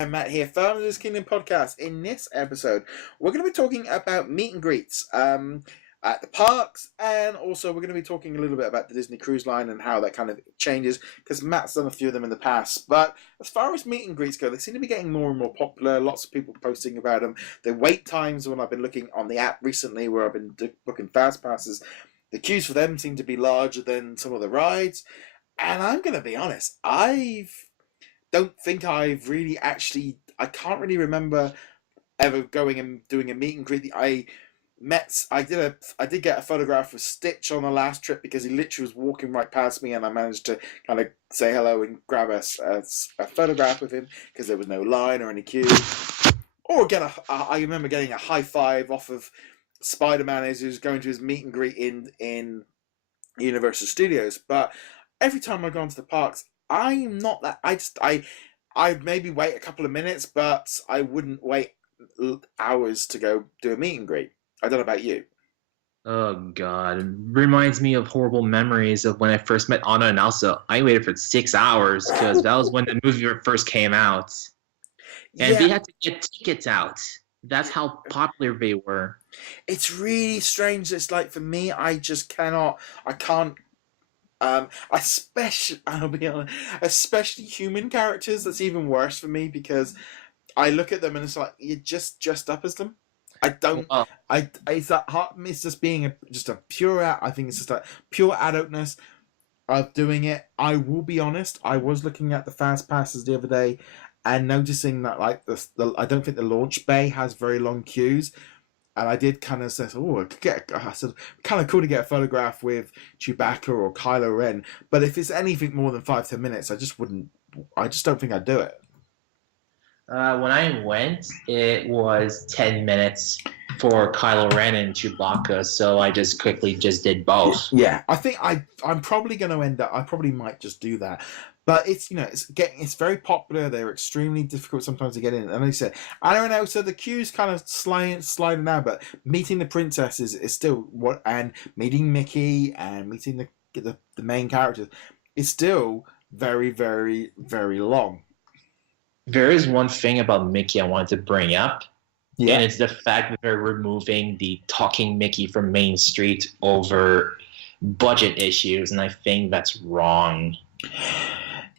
I'm Matt here from the DisKingdom Podcast. In this episode, we're going to be talking about meet and greets at the parks, and also we're going to be talking a little bit about the Disney Cruise Line and how that kind of changes, because Matt's done a few of them in the past. But as far as meet and greets go, they seem to be getting more and more popular. Lots of people posting about them. The wait times, when I've been looking on the app recently, where I've been booking fast passes, the queues for them seem to be larger than some of the rides. And I'm going to be honest, don't think I've really I can't really remember ever going and doing a meet and greet. I did get a photograph of Stitch on the last trip, because he literally was walking right past me, and I managed to kind of say hello and grab a photograph with him, because there was no line or any queue. Or again, I remember getting a high five off of Spider-Man as he was going to his meet and greet in Universal Studios. But every time I go into the parks, I'm not that. I'd maybe wait a couple of minutes, but I wouldn't wait hours to go do a meet and greet. I don't know about you. Oh God, it reminds me of horrible memories of when I first met Anna and Elsa. I waited for 6 hours because that was when the movie first came out, and they had to get tickets out. That's how popular they were. It's really strange. It's like, for me, I just cannot. I can't. I'll be honest, especially human characters. That's even worse for me, because I look at them and it's like, you're just dressed up as them. I don't. Well, It's that hard. It's just being just a pure. I think it's just a pure adultness of doing it. I will be honest. I was looking at the fast passes the other day and noticing that, like, I don't think the launch bay has very long queues. And I did kind of say, I said, kind of cool to get a photograph with Chewbacca or Kylo Ren. But if it's anything more than 5-10 minutes, I just don't think I'd do it. when I went, it was 10 minutes for Kylo Ren and Chewbacca, so I just quickly did both. Yeah, I think I'm probably going to end up. I probably might just do that. But it's very popular. They're extremely difficult sometimes to get in. And like I said, Anna and Elsa, the queue's kind of sliding now, but meeting the princesses is still and meeting Mickey and meeting the main characters is still very, very, very long. There is one thing about Mickey I wanted to bring up, Yeah. and it's the fact that they're removing the talking Mickey from Main Street over budget issues, and I think that's wrong.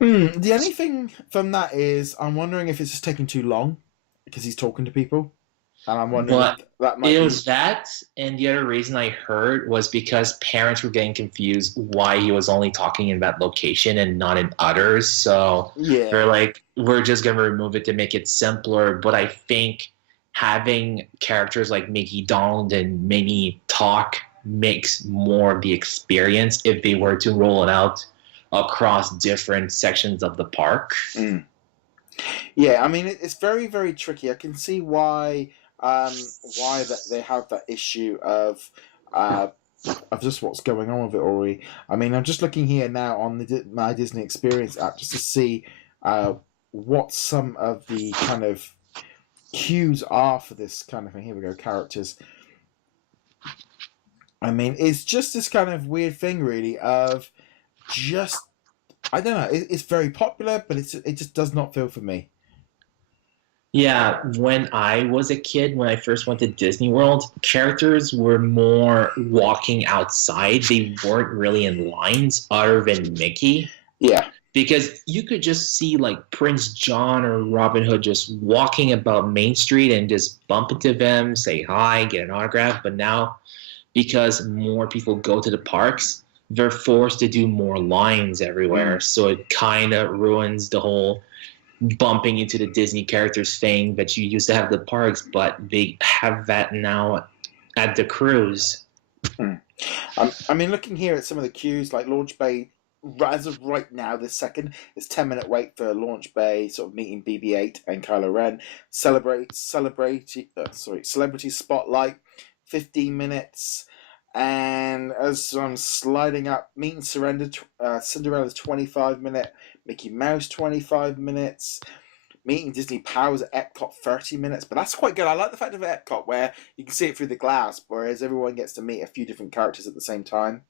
The only thing from that is, I'm wondering if it's just taking too long because he's talking to people, and I'm wondering if that might It was that, and the other reason I heard was because parents were getting confused why he was only talking in that location and not in others. So they're like, we're just going to remove it to make it simpler. But I think having characters like Mickey, Donald, and Minnie talk makes more of the experience if they were to roll it out across different sections of the park. Yeah, I mean, it's very, very tricky. I can see why that they have that issue of just what's going on with it already. I mean, I'm just looking here now on my Disney Experience app just to see what some of the kind of cues are for this kind of thing. Here we go, characters. I mean, it's just this kind of weird thing, really, of just, I don't know, it's very popular, but it just does not feel for me. Yeah, when I was a kid, when I first went to Disney World, characters were more walking outside. They weren't really in lines other than Mickey. Yeah. Because you could just see like Prince John or Robin Hood just walking about Main Street and just bump into them, say hi, get an autograph. But now, because more people go to the parks, they're forced to do more lines everywhere. So it kind of ruins the whole bumping into the Disney characters thing that you used to have at the parks, but they have that now at the cruise. I mean, looking here at some of the queues, like Launch Bay, as of right now, this second, it's 10-minute wait for Launch Bay, sort of meeting BB-8 and Kylo Ren. Celebrity Spotlight, 15 minutes. And as I'm sliding up, meeting Cinderella's 25-minute, Mickey Mouse 25 minutes, meeting Disney Powers at Epcot 30 minutes. But that's quite good. I like the fact of Epcot where you can see it through the glass, whereas everyone gets to meet a few different characters at the same time.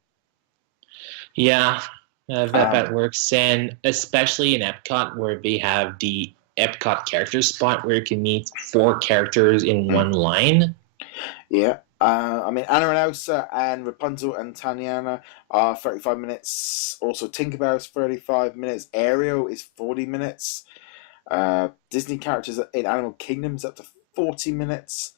Yeah, that works. And especially in Epcot where they have the Epcot character spot where you can meet 4 characters in one line. Yeah. I mean, Anna and Elsa and Rapunzel and Tatiana are 35 minutes. Also, Tinkerbell is 35 minutes. Ariel is 40 minutes. Disney characters in Animal Kingdom is up to 40 minutes.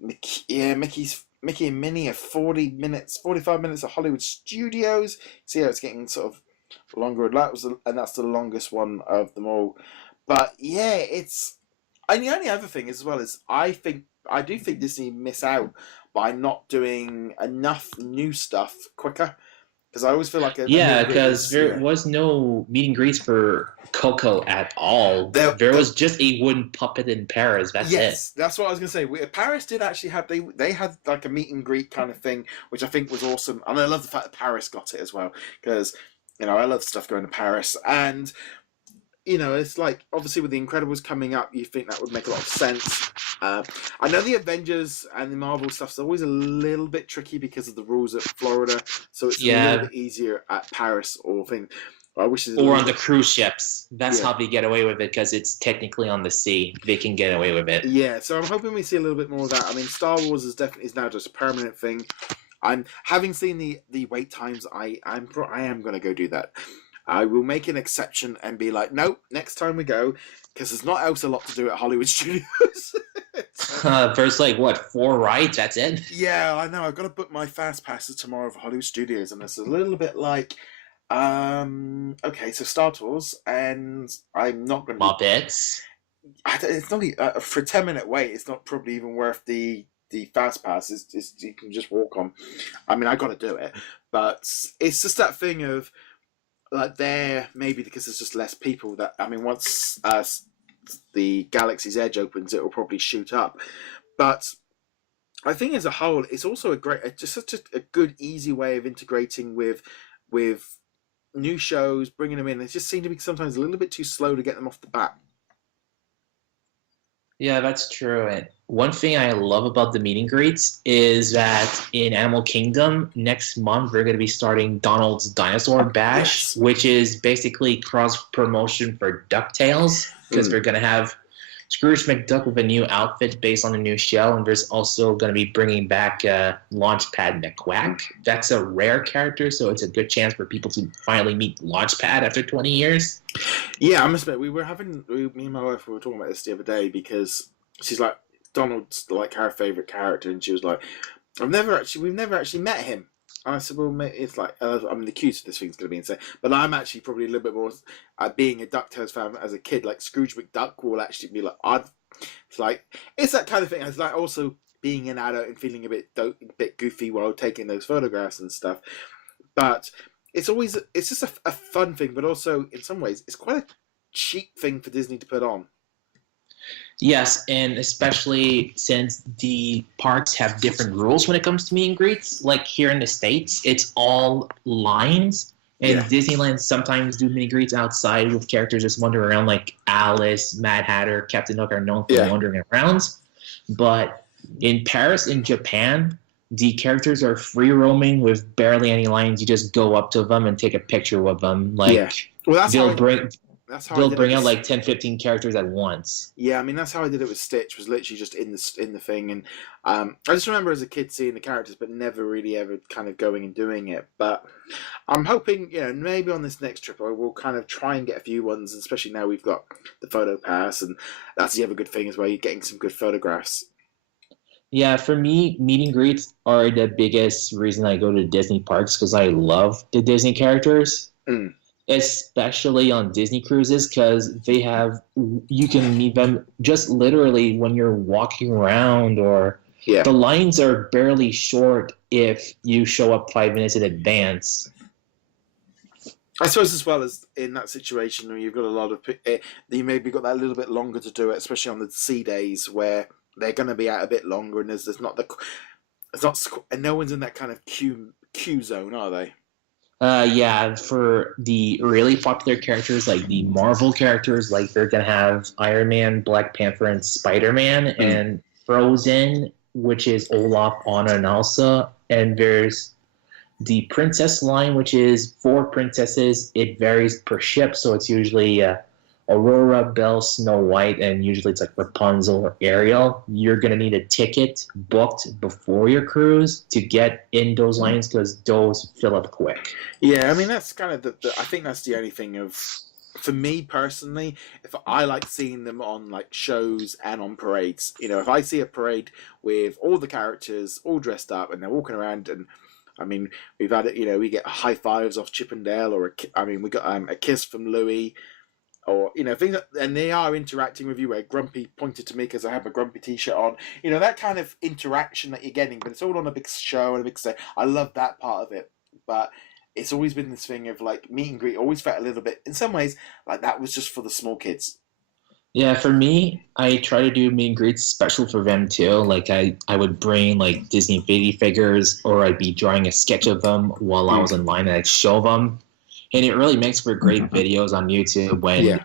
Mickey and Minnie are 40 minutes. 45 minutes at Hollywood Studios. See how it's getting sort of longer, and that's the longest one of them all. But yeah, and the only other thing as well is I do think Disney miss out by not doing enough new stuff quicker, because I always feel like because there was no meet and greets for Coco at all. There was just a wooden puppet in Paris. That's it. That's what I was going to say. Paris did actually have they had like a meet and greet kind of thing, which I think was awesome, and I love the fact that Paris got it as well, because I love stuff going to Paris, and it's like, obviously with The Incredibles coming up, you think that would make a lot of sense. I know the Avengers and the Marvel stuff's always a little bit tricky because of the rules at Florida, so it's a little bit easier at Paris or things. Or on the cruise ships. That's how they get away with it, because it's technically on the sea. They can get away with it. Yeah, so I'm hoping we see a little bit more of that. I mean, Star Wars is now just a permanent thing. I'm having seen the wait times. I am going to go do that. I will make an exception and be like, nope, next time we go, because there's not else a lot to do at Hollywood Studios. There's 4 rides, that's it? Yeah, I know. I've got to book my fast passes tomorrow for Hollywood Studios, and it's a little bit like, okay, so Star Tours, and I'm not going to... Muppets? It's not for a 10-minute wait, it's not probably even worth the fast pass. It's you can just walk on. I mean, I got to do it, but it's just that thing of, maybe because there's just less people, that, I mean, once the Galaxy's Edge opens, it will probably shoot up. But I think as a whole, it's also just such a good, easy way of integrating with new shows, bringing them in. They just seem to be sometimes a little bit too slow to get them off the bat. Yeah, that's true. And one thing I love about the meet and greets is that in Animal Kingdom, next month, we're going to be starting Donald's Dinosaur Bash, which is basically cross-promotion for DuckTales, because we're going to have Scrooge McDuck with a new outfit based on a new show, and there's also going to be bringing back Launchpad McQuack. That's a rare character, so it's a good chance for people to finally meet Launchpad after 20 years. Yeah, I must admit, me and my wife were talking about this the other day, because she's like, Donald's like her favourite character, and she was like, we've never actually met him. And I said, well, mate, it's like, I mean, the cues of this thing's going to be insane, but I'm actually probably a little bit more, being a DuckTales fan as a kid, like Scrooge McDuck will actually be like, it's that kind of thing. It's like also being an adult and feeling a bit goofy while taking those photographs and stuff. But it's just a fun thing, but also in some ways it's quite a cheap thing for Disney to put on. Yes, and especially since the parks have different rules when it comes to meet and greets. Like here in the States, it's all lines. And Disneyland sometimes do meet and greets outside with characters just wandering around, like Alice, Mad Hatter, Captain Hook are known for wandering around. But in Paris and Japan, the characters are free roaming with barely any lines. You just go up to them and take a picture with them. They'll bring out like 10, 15 characters at once. Yeah, I mean, that's how I did it with Stitch, was literally just in the thing. And I just remember as a kid seeing the characters, but never really ever kind of going and doing it. But I'm hoping, maybe on this next trip, I will kind of try and get a few ones, especially now we've got the photo pass. And that's the other good thing as well, you're getting some good photographs. Yeah, for me, meet and greets are the biggest reason I go to Disney parks, because I love the Disney characters. Especially on Disney cruises, because you can meet them just literally when you're walking around, or the lines are barely short if you show up 5 minutes in advance. I suppose as well as in that situation where you've got a lot of, you maybe got that little bit longer to do it, especially on the sea days where they're going to be out a bit longer, and and no one's in that kind of queue zone, are they? For the really popular characters, like the Marvel characters, like they're going to have Iron Man, Black Panther, and Spider-Man, and Frozen, which is Olaf, Anna, and Elsa, and there's the Princess line, which is 4 princesses. It varies per ship, so it's usually Aurora, Belle, Snow White, and usually it's like Rapunzel or Ariel, you're going to need a ticket booked before your cruise to get in those lanes because those fill up quick. Yeah, I mean, that's kind of I think that's the only thing of, for me personally, if I like seeing them on like shows and on parades, if I see a parade with all the characters all dressed up and they're walking around, and I mean, we've had it, we get high fives off Chip and Dale, or we got a kiss from Louis, or things, and they are interacting with you. Where Grumpy pointed to me because I have a Grumpy T-shirt on. That kind of interaction that you're getting, but it's all on a big show and a big stage. I love that part of it, but it's always been this thing of like meet and greet. Always felt a little bit, in some ways, like that was just for the small kids. Yeah, for me, I try to do meet and greets special for them too. Like I would bring like Disney Infinity figures, or I'd be drawing a sketch of them while I was in line, and I'd show them. And it really makes for great videos on YouTube when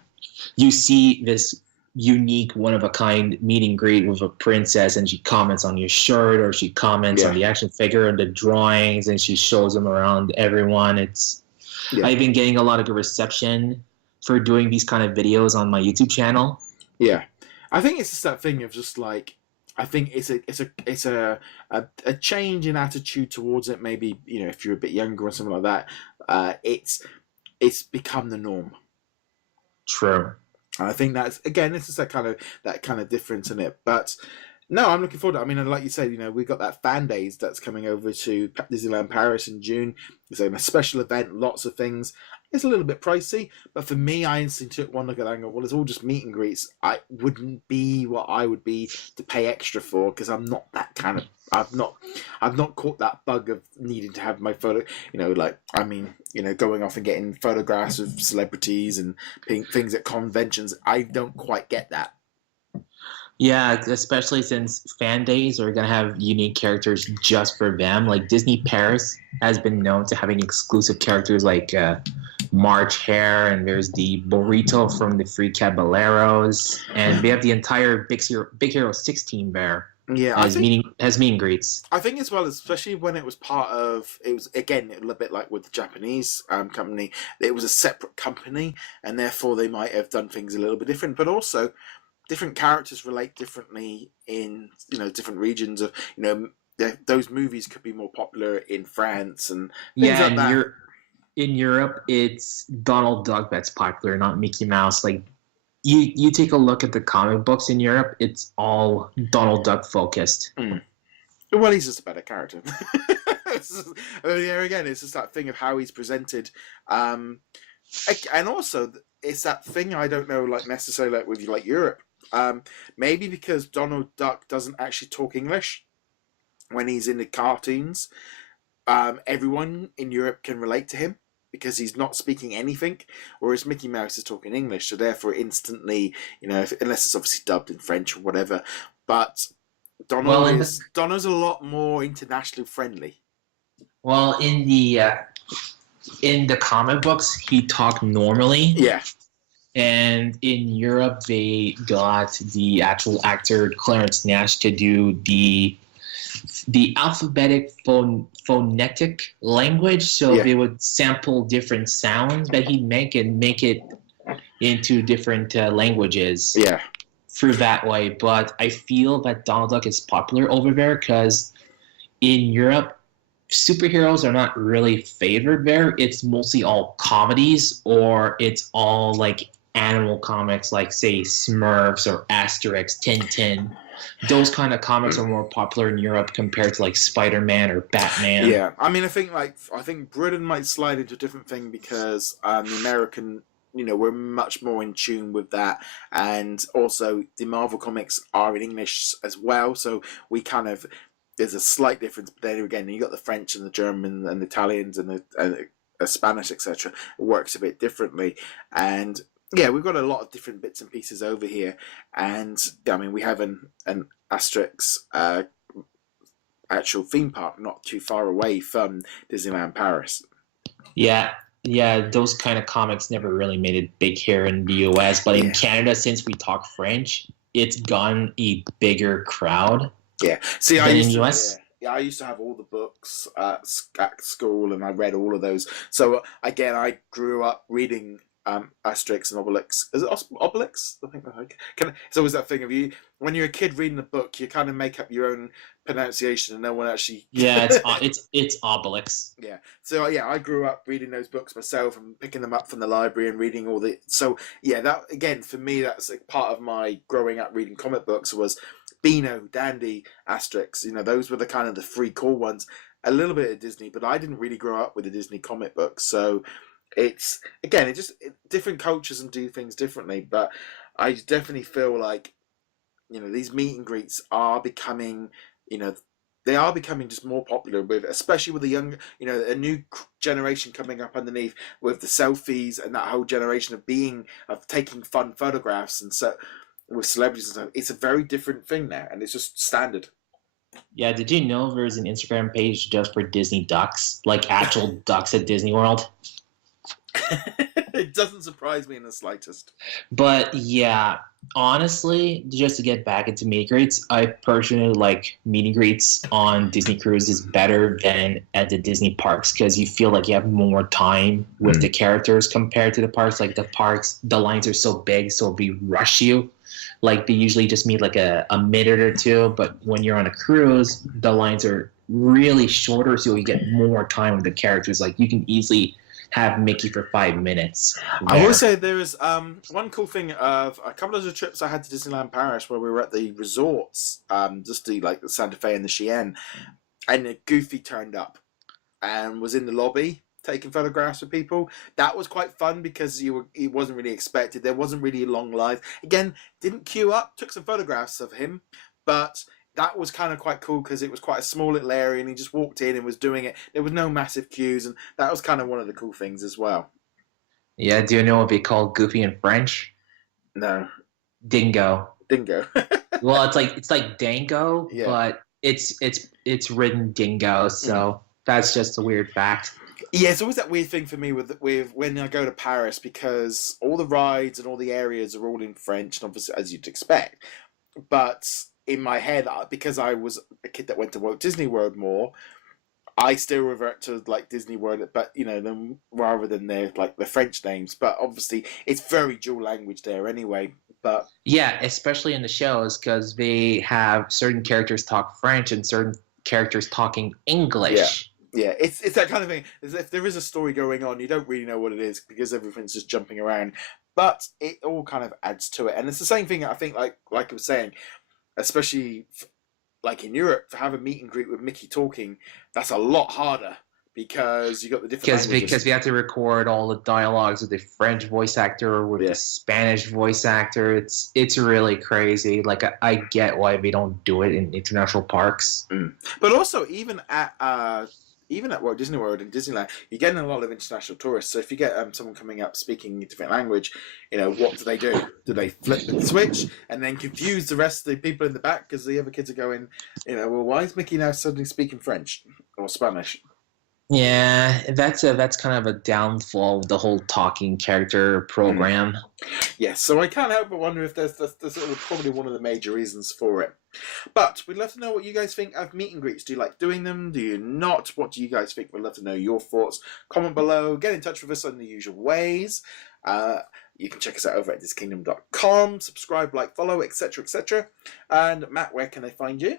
you see this unique, one-of-a-kind meet and greet with a princess, and she comments on your shirt, or she comments on the action figure and the drawings, and she shows them around everyone. I've been getting a lot of good reception for doing these kind of videos on my YouTube channel. Yeah, I think it's just that thing of just like, I think it's a change in attitude towards it. Maybe if you're a bit younger or something like that, it's become the norm. True. And I think that's, again, it's just that kind of difference in it. But no, I'm looking forward to it. I mean, like you said, we've got that fan days that's coming over to Disneyland Paris in June. It's a special event, lots of things. It's a little bit pricey, but for me, I instantly took one look at that and go, well, it's all just meet and greets. I wouldn't be what I would be to pay extra for, because I'm not that kind of, I've not caught that bug of needing to have my photo, going off and getting photographs of celebrities and things at conventions. I don't quite get that. Yeah, especially since fan days are going to have unique characters just for them. Like Disney Paris has been known to having exclusive characters like March Hare, and there's the Burrito from the Free Caballeros, and we have the entire Big Hero 6 team there. Yeah, as meet and greets. I think as well, especially when it was part of, it was again a little bit like with the Japanese company, it was a separate company, and therefore they might have done things a little bit different, but also different characters relate differently in different regions of those movies could be more popular in France and things like that. In Europe, it's Donald Duck that's popular, not Mickey Mouse. Like you take a look at the comic books in Europe, it's all Donald Duck focused. Well, he's just a better character. Again, it's just that thing of how he's presented, and also it's that thing I don't know, like necessarily like with Europe. Maybe because Donald Duck doesn't actually talk English when he's in the cartoons. Everyone in Europe can relate to him because he's not speaking anything, whereas Mickey Mouse is talking English, so therefore instantly, unless it's obviously dubbed in French or whatever. But Donald's a lot more internationally friendly. Well, in the comic books, he talked normally. Yeah. And in Europe, they got the actual actor Clarence Nash to do the alphabetic phonetic language. So they would sample different sounds that he'd make and make it into different languages. Yeah. Through that way. But I feel that Donald Duck is popular over there because in Europe, superheroes are not really favored there. It's mostly all comedies, or it's all like animal comics like, say, Smurfs or Asterix, Tintin. Those kind of comics are more popular in Europe compared to like Spider-Man or Batman. Yeah, I mean, I think Britain might slide into a different thing because the American, we're much more in tune with that, and also the Marvel comics are in English as well, so we kind of, there's a slight difference. But then again, you got the French and the German and the Italians and the Spanish, etc. It works a bit differently, and yeah, we've got a lot of different bits and pieces over here, and I mean, we have an Asterix actual theme park not too far away from Disneyland Paris. Yeah, those kind of comics never really made it big here in the US, but in Canada, since we talk French, it's gotten a bigger crowd. Yeah, see, than in US. I used to have all the books at school, and I read all of those. So again, I grew up reading Asterix and Obelix. Is it Obelix? I think it's always that thing of you when you're a kid reading a book, you kind of make up your own pronunciation, and no one actually. Yeah, it's Obelix. Yeah. So yeah, I grew up reading those books myself and picking them up from the library and reading all the. So yeah, that again for me, that's like part of my growing up reading comic books was Beano, Dandy, Asterix. Those were the kind of the three cool ones. A little bit of Disney, but I didn't really grow up with the Disney comic books, so. It's again, different cultures and do things differently, but I definitely feel like these meet and greets are becoming they are becoming just more popular especially with the young a new generation coming up underneath with the selfies and that whole generation of taking fun photographs and so with celebrities and stuff. It's a very different thing now, and it's just standard. Yeah, did you know there's an Instagram page just for Disney ducks, like actual ducks at Disney World? It doesn't surprise me in the slightest. But yeah, honestly, just to get back into meet and greets, I personally like meet and greets on Disney cruises better than at the Disney parks because you feel like you have more time with the characters compared to the parks. Like the parks, the lines are so big, so they rush you. Like they usually just meet like a minute or two, but when you're on a cruise, the lines are really shorter, so you get more time with the characters. Like you can easily have Mickey for 5 minutes. I will say there is one cool thing of a couple of the trips I had to Disneyland Paris where we were at the resorts, just the Santa Fe and the Cheyenne, and Goofy turned up and was in the lobby taking photographs with people. That was quite fun because it wasn't really expected. There wasn't really a long line. Again, didn't queue up, took some photographs of him, but that was kind of quite cool because it was quite a small little area and he just walked in and was doing it. There was no massive queues, and that was kind of one of the cool things as well. Yeah, do you know what they call Goofy in French? No. Dingo. Dingo. Well, it's like Dango, yeah. But it's written Dingo, so that's just a weird fact. Yeah, it's always that weird thing for me with when I go to Paris because all the rides and all the areas are all in French, and obviously as you'd expect. But in my head, because I was a kid that went to Walt Disney World more, I still revert to Disney World, but them rather than their the French names. But obviously, it's very dual language there anyway. But yeah, especially in the shows because they have certain characters talk French and certain characters talking English. Yeah, it's that kind of thing. If there is a story going on, you don't really know what it is because everything's just jumping around. But it all kind of adds to it, and it's the same thing. I think, like I was saying, especially in Europe, to have a meet and greet with Mickey talking, that's a lot harder because you got the different languages. Because we have to record all the dialogues with the French voice actor or with the Spanish voice actor. It's really crazy. I get why we don't do it in international parks. But also even at Walt Disney World and Disneyland, you're getting a lot of international tourists. So if you get someone coming up speaking a different language, what do they do? Do they flip the switch and then confuse the rest of the people in the back because the other kids are going, well, why is Mickey now suddenly speaking French or Spanish? Yeah, that's kind of a downfall of the whole talking character program. Yes, so I can't help but wonder if that's probably one of the major reasons for it. But we'd love to know what you guys think of meet and greets. Do you like doing them? Do you not? What do you guys think? We'd love to know your thoughts. Comment below. Get in touch with us in the usual ways. You can check us out over at DisKingdom.com. Subscribe, like, follow, etc., etc. And Matt, where can they find you?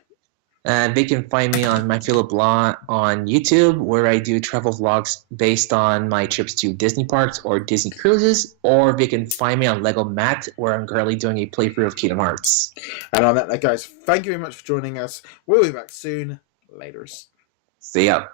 They can find me on My Philip Law on YouTube, where I do travel vlogs based on my trips to Disney parks or Disney cruises, or they can find me on Lego Matt, where I'm currently doing a playthrough of Kingdom Hearts. And on that, guys, thank you very much for joining us. We'll be back soon. Laters. See ya.